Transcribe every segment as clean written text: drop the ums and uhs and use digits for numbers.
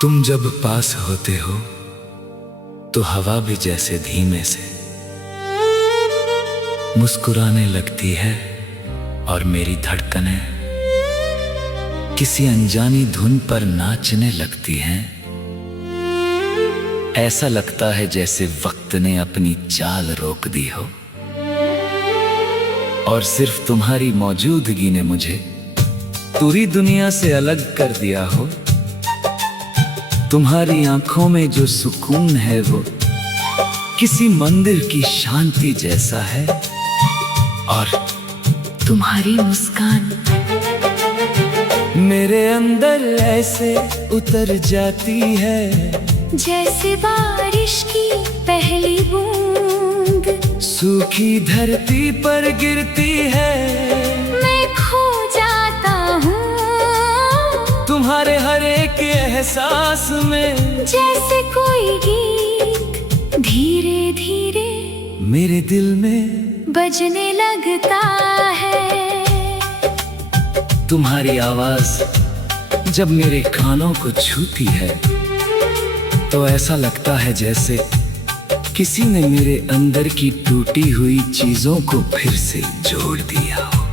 तुम जब पास होते हो तो हवा भी जैसे धीमे से मुस्कुराने लगती है और मेरी धड़कनें किसी अनजानी धुन पर नाचने लगती हैं। ऐसा लगता है जैसे वक्त ने अपनी चाल रोक दी हो और सिर्फ तुम्हारी मौजूदगी ने मुझे पूरी दुनिया से अलग कर दिया हो। तुम्हारी आंखों में जो सुकून है वो किसी मंदिर की शांति जैसा है और तुम्हारी मुस्कान मेरे अंदर ऐसे उतर जाती है जैसे बारिश की पहली बूंद सूखी धरती पर गिरती है। मैं खो जाता हूँ तुम्हारे हर एक एहसास में जैसे कोई गीत धीरे धीरे मेरे दिल में बजने लगता है। तुम्हारी आवाज जब मेरे कानों को छूती है तो ऐसा लगता है जैसे किसी ने मेरे अंदर की टूटी हुई चीजों को फिर से जोड़ दिया हो।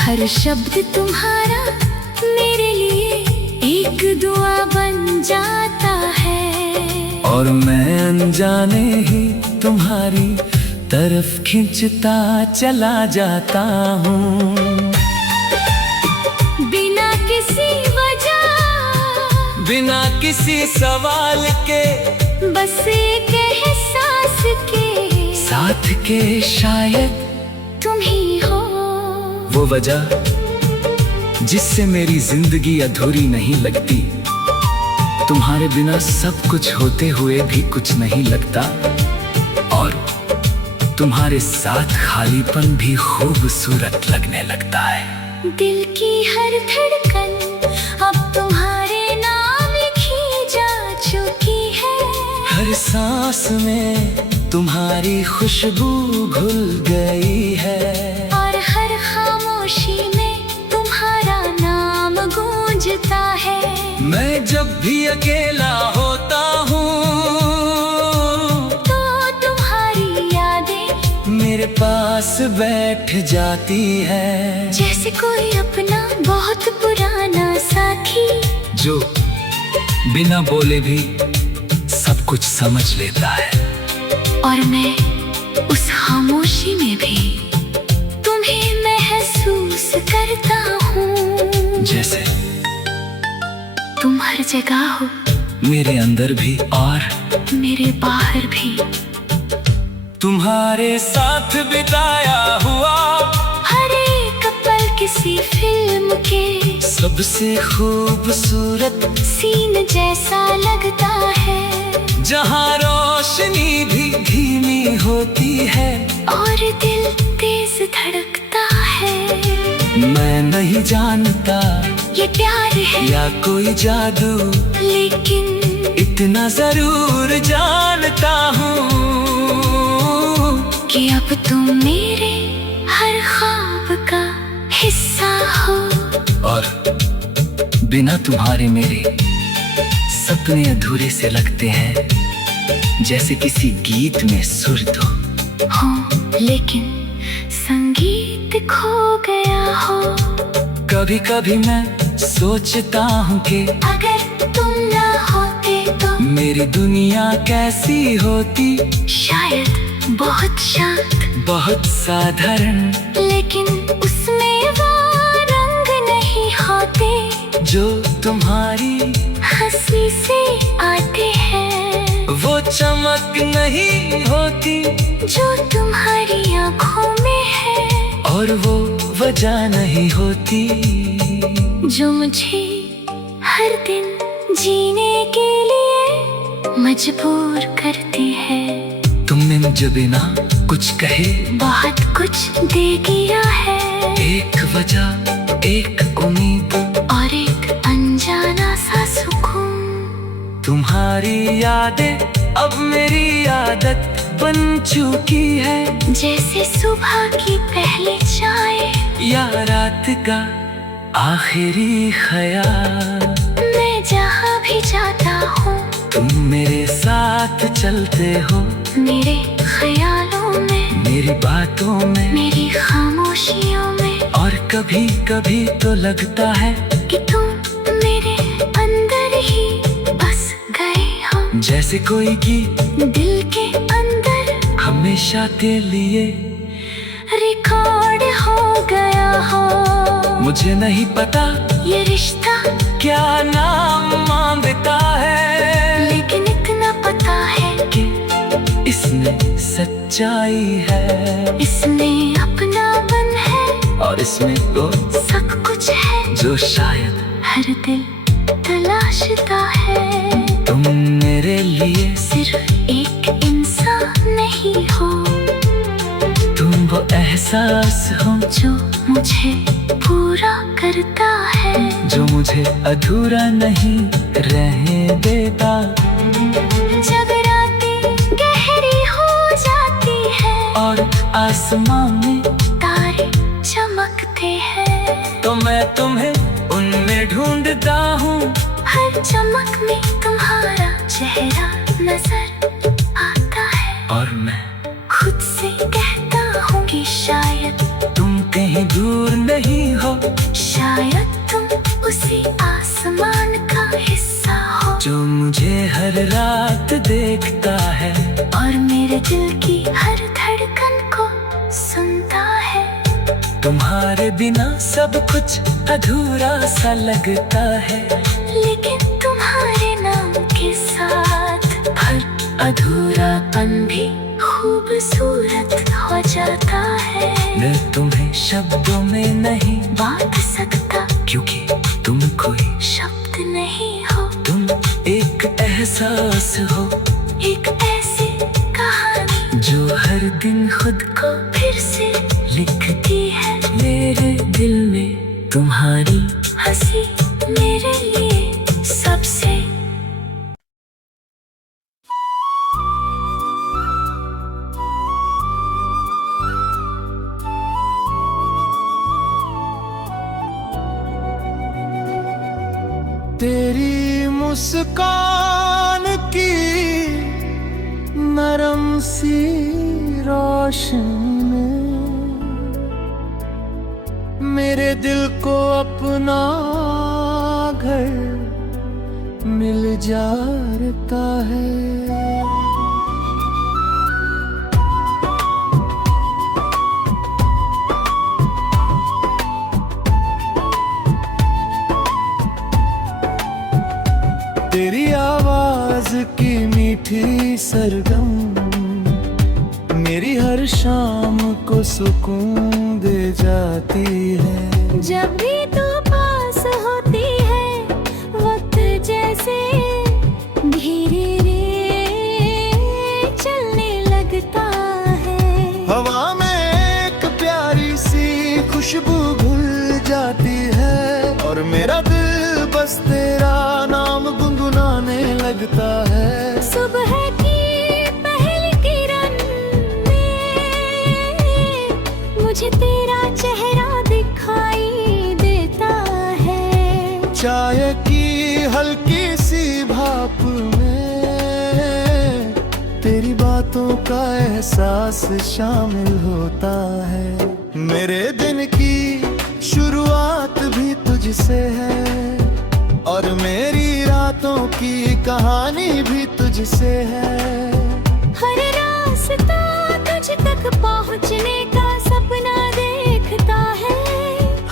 हर शब्द तुम्हारा मेरे लिए एक दुआ बन जाता है और मैं अनजाने ही तुम्हारी तरफ खिंचता चला जाता हूँ। बिना किसी वजह बिना किसी सवाल के बस एक एहसास के साथ के शायद तुम ही हो। वो वजह जिससे मेरी जिंदगी अधूरी नहीं लगती। तुम्हारे बिना सब कुछ होते हुए भी कुछ नहीं लगता और तुम्हारे साथ खालीपन भी खूबसूरत लगने लगता है। दिल की हर धड़कन अब तुम्हारे नाम लिखी जा चुकी है। हर सांस में तुम्हारी खुशबू घुल गई है और हर खामोशी में तुम्हारा नाम गूंजता है। मैं जब भी अकेला होता हूँ तो तुम्हारी यादें मेरे पास बैठ जाती है जैसे कोई अपना बहुत पुराना साथी जो बिना बोले भी सब कुछ समझ लेता है। और मैं उस खामोशी में भी तुम्हें महसूस करता हूँ जैसे तुम हर जगह हो मेरे अंदर भी और मेरे बाहर भी। तुम्हारे साथ बिताया हुआ हर एक पल किसी फिल्म के सबसे खूबसूरत सीन जैसा लगता है जहाँ रोशनी भी धीमी होती है और दिल तेज धड़कता है। मैं नहीं जानता ये प्यार है या कोई जादू लेकिन इतना जरूर जानता हूँ कि अब तुम मेरे हर ख्वाब का हिस्सा हो। और बिना तुम्हारे मेरे सपने अधूरे से लगते हैं जैसे किसी गीत में सुर तो हो लेकिन संगीत खो गया हो। कभी कभी मैं सोचता हूँ कि अगर तुम ना होते तो मेरी दुनिया कैसी होती। शायद बहुत शांत बहुत साधारण लेकिन उसमें वो रंग नहीं होते जो तुम्हारी हंसी से आते हैं। वो चमक नहीं होती जो तुम्हारी आंखों में है और वो वजह नहीं होती जो मुझे हर दिन जीने के लिए मजबूर करती है। तुमने मुझे बिना कुछ कहे बहुत कुछ दे दिया है एक वजह एक उम्मीद और एक अनजाना सा सुकून। तुम्हारी यादें अब मेरी आदत बन चुकी है जैसे सुबह की पहली चाय या रात का आखिरी ख्याल। मैं जहाँ भी जाती तुम मेरे साथ चलते हो, मेरे ख्यालों में, मेरी बातों में, मेरी खामोशियों में। और कभी कभी तो लगता है कि तुम मेरे अंदर ही बस गए हो, जैसे कोई गीत दिल के अंदर हमेशा के लिए रिकॉर्ड हो गया हो। मुझे नहीं पता ये रिश्ता क्या नाम मांगता है, लेकिन इतना पता है कि इसमें सच्चाई है, इसमें अपनापन है, और इसमें वो सब कुछ है जो शायद हर दिल तलाशता है। तुम मेरे लिए सिर्फ एक इंसान नहीं हो, तुम वो एहसास हो जो मुझे पूरा करता है, जो मुझे अधूरा नहीं रहने देता। जब रातें गहरी हो जाती है और आसमां में तारे चमकते हैं, तो मैं तुम्हें उनमें ढूंढता हूँ। हर चमक में तुम्हारा चेहरा नजर आता है, और मैं खुद से कहता हूँ कि शायद तुम कहीं दूर नहीं हो, शायद तुम उसी आसमान का हिस्सा हो, जो मुझे हर रात देखता है, और मेरे दिल की हर धड़कन को सुनता है। तुम्हारे बिना सब कुछ अधूरा सा लगता है, लेकिन तुम्हारे नाम के साथ हर अधूरापन भी खूबसूरत हो जाता है। मैं तुम्हें शब्दों में नहीं बांट सकता, क्योंकि तुम कोई शब्द नहीं हो, तुम एक एहसास हो, एक ऐसी कहानी जो हर दिन खुद को फिर से लिखती है। मेरे दिल में तुम्हारी हंसी मेरे लिए सबसे तेरी मुस्कान की नरम सी रोशनी में मेरे दिल को अपना घर मिल जाता है। तेरी आवाज की मीठी सरगम मेरी हर शाम को सुकून दे जाती है। जब भी तू पास होती है, वक्त जैसे धीरे चलने लगता है। हवा में एक प्यारी सी खुशबू घुल जाती है, और मेरा दिल बस तेरा नाम गुनगुनाने लगता है। सुबह की पहली किरण में मुझे तेरा चेहरा दिखाई देता है। चाय की हल्की सी भाप में तेरी बातों का एहसास शामिल होता है। मेरे दिन की शुरुआत भी तुझसे है, और मेरी रातों की कहानी भी तुझसे है। हर रास्ता तुझ तक पहुंचने का सपना देखता है।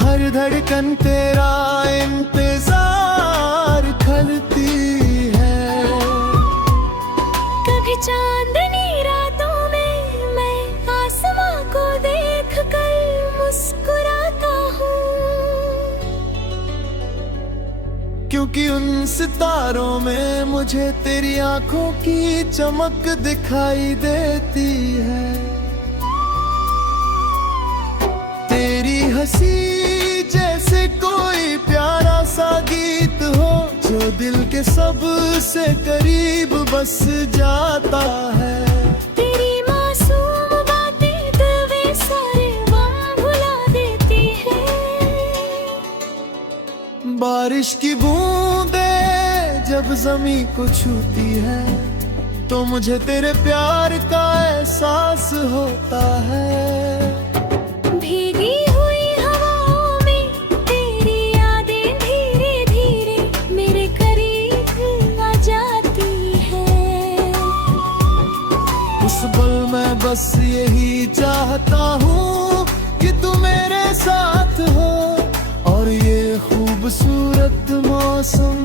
हर धड़कन तेरा इंतजार करती है। कभी चांदनी रातों में मैं आसमां को देखकर मुस्कुराता हूँ, क्योंकि उन सितारों में मुझे तेरी आंखों की चमक दिखाई देती है। तेरी हंसी जैसे कोई प्यारा सा गीत हो, जो दिल के सबसे करीब बस जाता है। तेरी मासूम बातें दवे सारे गम भुला देती है। बारिश की बूंदें जब जमी को छूती है तो मुझे तेरे प्यार का एहसास होता है। भीगी हुई हवाओं में तेरी यादें धीरे धीरे मेरे करीब आ जाती है। उस पल मैं बस यही चाहता हूँ कि तू मेरे साथ हो और ये खूबसूरत मौसम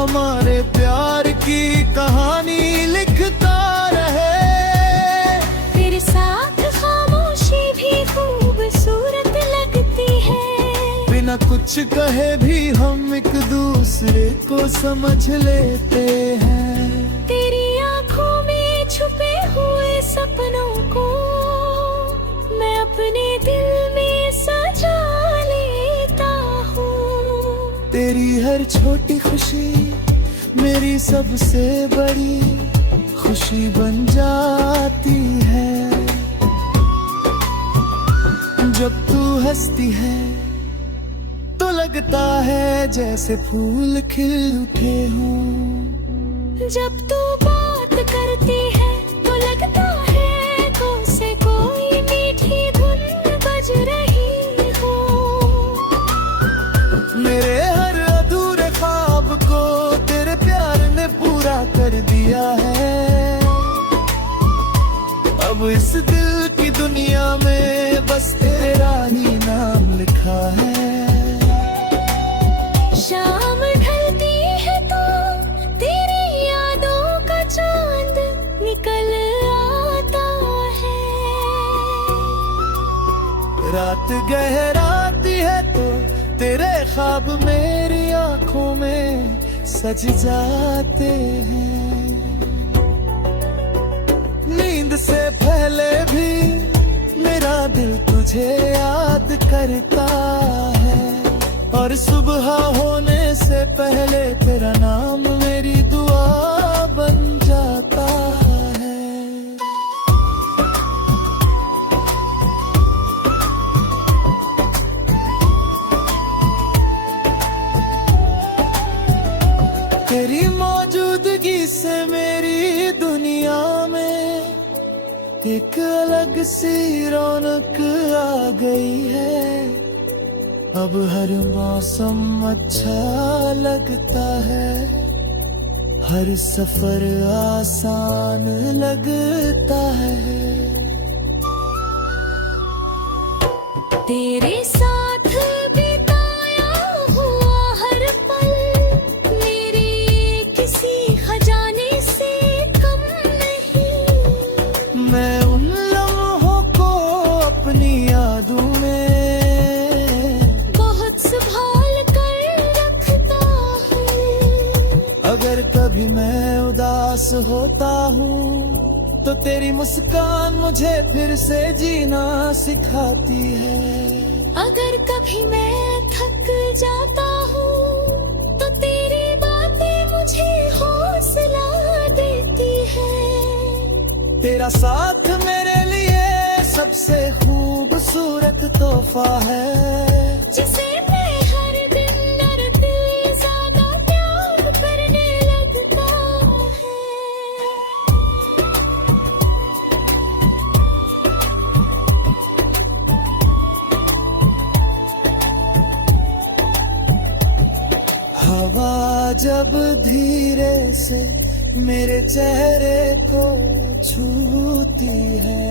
हमारे प्यार की कहानी लिखता रहे। तेरे साथ खामोशी भी खूबसूरत लगती है। बिना कुछ कहे भी हम एक दूसरे को समझ लेते हैं। तेरी आंखों में छुपे हुए सपनों को मैं अपने दिल में सजा लेता हूँ। तेरी हर छोटी खुशी मेरी सबसे बड़ी खुशी बन जाती है। जब तू हंसती है तो लगता है जैसे फूल खिल उठे हों। जब तू बात करती है तो लगता है से कोई मीठी धुन बज रही हो। मेरे हर अधूरे ख्वाब को तेरे प्यार ने पूरा कर दिया है। अब इस दिल की दुनिया में बस तेरा ही नाम लिखा है। शाम ढलती है तो तेरी यादों का चांद निकल आता है। रात गहराती है तो तेरे ख्वाब मेरी आंखों में सज जाते हैं। नींद से पहले भी मेरा दिल तुझे याद करता है और सुबह होने से पहले तेरा नाम मेरी दुआ बन जाता है। तेरी मौजूदगी से मेरी दुनिया में एक अलग सी रौनक आ गई है। अब हर मौसम अच्छा लगता है, हर सफर आसान लगता है। तेरे साथ बिताया हुआ हर पल मेरे किसी खजाने से कम नहीं। मैं उन लम्हों को अपनी यादों में बहुत संभाल कर रखता हूँ। अगर कभी मैं उदास होता हूँ तो तेरी मुस्कान मुझे फिर से जीना सिखाती है। अगर कभी मैं थक जाता हूँ तो तेरी बातें मुझे हौसला देती है। तेरा साथ मेरे लिए सबसे खूबसूरत तोहफा है, जिसे मैं हर दिन और दिल ज्यादा प्यार करने लगता है। हवा जब धीरे से मेरे चेहरे को छूती है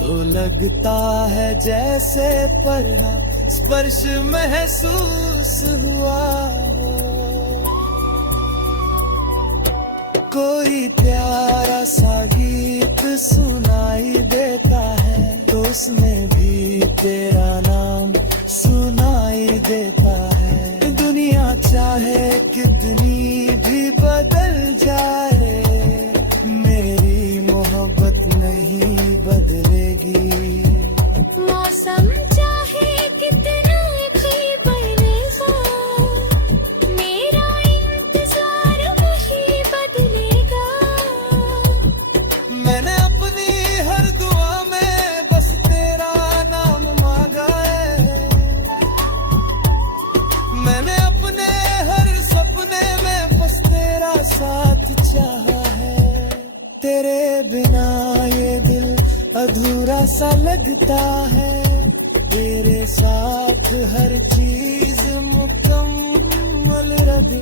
तो लगता है जैसे पर स्पर्श महसूस हुआ हो। कोई प्यारा सा गीत सुनाई देता है तो उसमें भी तेरा नाम सुनाई देता है। दुनिया चाहे कितनी भी बदल जाए मेरी मोहब्बत नहीं बदलेगी। मौसम चाहे कितना भी बदलेगा मेरा इंतजार वही बदलेगा। मैंने अपनी हर दुआ में बस तेरा नाम मांगा है। मैंने अपने अधूरा सा लगता है, तेरे साथ हर चीज मुकम्मल रबी।